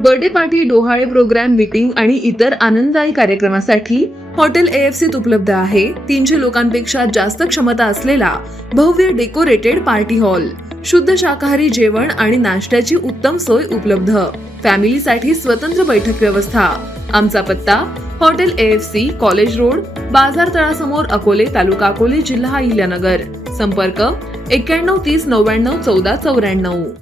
Birthday party, डोहाळे programme, meeting आणि इतर आनंददायी कार्यक्रमासाठी हॉटेल AFCत उपलब्ध आहे 300 लोकांपेक्षा जास्त क्षमता असलेला भव्य डेकोरेटेड पार्टी हॉल, शुद्ध शाकाहारी जेवण आणि नाश्त्याची उत्तम सोय उपलब्ध, फॅमिलीसाठी स्वतंत्र बैठक व्यवस्था. आमचा पत्ता हॉटेल AFC, कॉलेज रोड, बाजार तळासमोर, अकोले, तालुका अकोले, जिल्हा अहिल्यानगर. संपर्क 91 30 99 14 94.